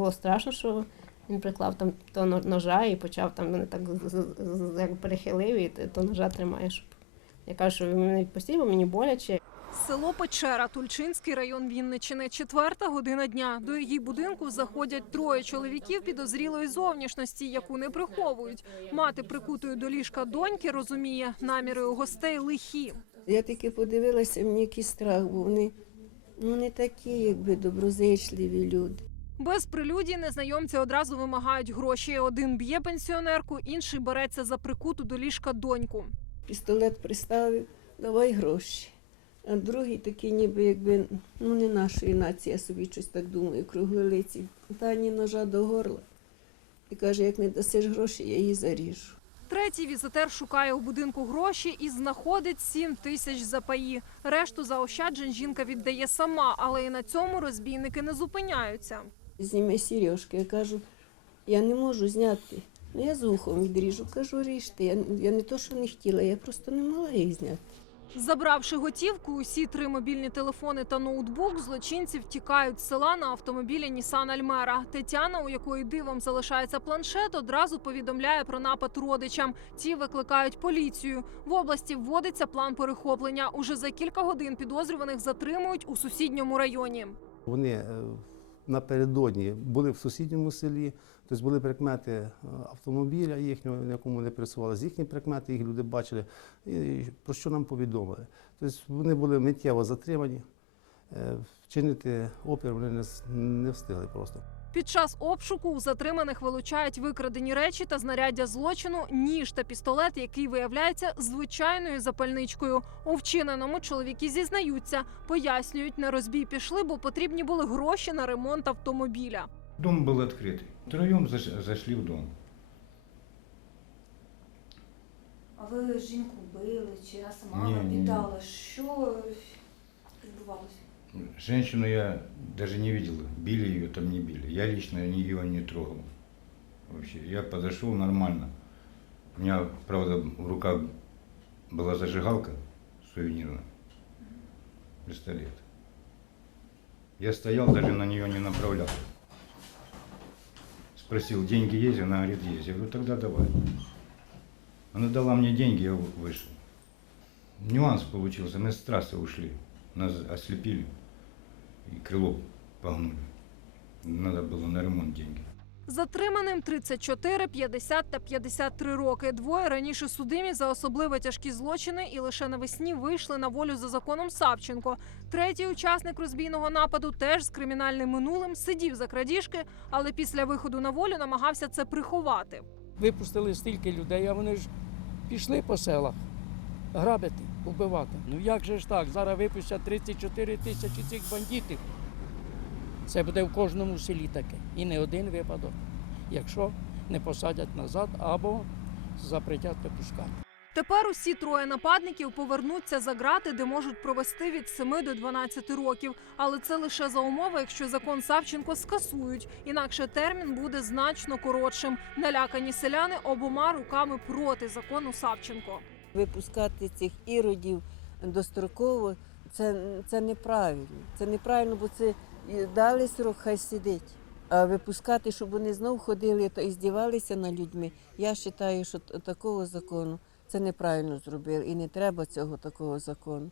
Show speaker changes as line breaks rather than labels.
було страшно, що він приклав там то но- ножа і почав там мене так як перехилив, і ти то ножа тримає, щоб я кажу, що він мене відпустив, мені боляче.
Село Печера, Тульчинський район Вінничини. Четверта година дня. До її будинку заходять троє чоловіків підозрілої зовнішності, яку не приховують. Мати прикутою до ліжка доньки розуміє, наміри у гостей лихі.
Я тільки подивилася, мені якийсь страх був. Вони, ну, не такі, якби доброзичливі люди.
Без прелюдій незнайомці одразу вимагають гроші. Один б'є пенсіонерку, інший береться за прикуту до ліжка доньку.
Пістолет приставив, давай гроші. А другий такий, ніби якби ну не нашої нації, я собі щось так думаю, круглолиці. Тані ножа до горла. І каже, як не дасиш гроші, я її заріжу.
Третій візитер шукає у будинку гроші і знаходить 7 тисяч за паї. Решту заощаджень жінка віддає сама, але і на цьому розбійники не зупиняються.
Зніми сережки. Я кажу, я не можу зняти. Ну я з ухом відріжу. Кажу, ріжте. Я, я не то, що не хотіла, я просто не могла їх зняти.
Забравши готівку, усі три мобільні телефони та ноутбук, злочинці втікають з села на автомобілі Нісан Альмера. Тетяна, у якої дивом залишається планшет, одразу повідомляє про напад родичам. Ті викликають поліцію. В області вводиться план перехоплення. Уже за кілька годин підозрюваних затримують у сусідньому районі.
Вони е, напередодні були в сусідньому селі, тобто були прикмети е, автомобіля їхнього, на якому вони пересувалися, їхні прикмети, їх люди бачили, і про що нам повідомили. Тобто вони були миттєво затримані, е, вчинити опір вони не встигли просто.
Під час обшуку у затриманих вилучають викрадені речі та знаряддя злочину, ніж та пістолет, який виявляється звичайною запальничкою. У вчиненому чоловіки зізнаються, пояснюють, на розбій пішли, бо потрібні були гроші на ремонт автомобіля.
Дом был открытый. Втроем заш- зашли в дом.
А ви жінку били, чи вона сама
Ні, ні, ні.
нападала? Що відбувалося?
Женщину я даже не видел, били ее там не били. Я лично ее не трогал. Вообще, я подошел нормально. У меня, правда, в руках была зажигалка сувенирная, пистолет. Я стоял, даже на нее не направлял. Спросил, деньги есть? Она говорит, есть. Я говорю, тогда давай. Она дала мне деньги, я вышел. Нюанс получился, мы с трассы ушли. Нас ослепили и крыло погнули. Надо было на ремонт деньги.
Затриманим 34, 50 та 53 роки. Двоє раніше судимі за особливо тяжкі злочини і лише навесні вийшли на волю за законом Савченко. Третій учасник розбійного нападу теж з кримінальним минулим сидів за крадіжки, але після виходу на волю намагався це приховати.
випустили стільки людей, а вони ж пішли по селах грабити, вбивати. Ну як же ж так? Зараз випустять 34 тисячі цих бандитів. Це буде в кожному селі таке. І не один випадок, якщо не посадять назад або запретять випускати.
Тепер усі троє нападників повернуться за грати, де можуть провести від 7 до 12 років. Але це лише за умови, якщо закон Савченко скасують. Інакше термін буде значно коротшим. Налякані селяни обома руками проти закону Савченко.
Випускати цих іродів достроково це, це неправильно. Це неправильно, бо це дали срок, хай сидить. А випускати, щоб вони знов ходили та і здівалися над людьми, я вважаю, що такого закону це неправильно зробили і не треба цього такого закону.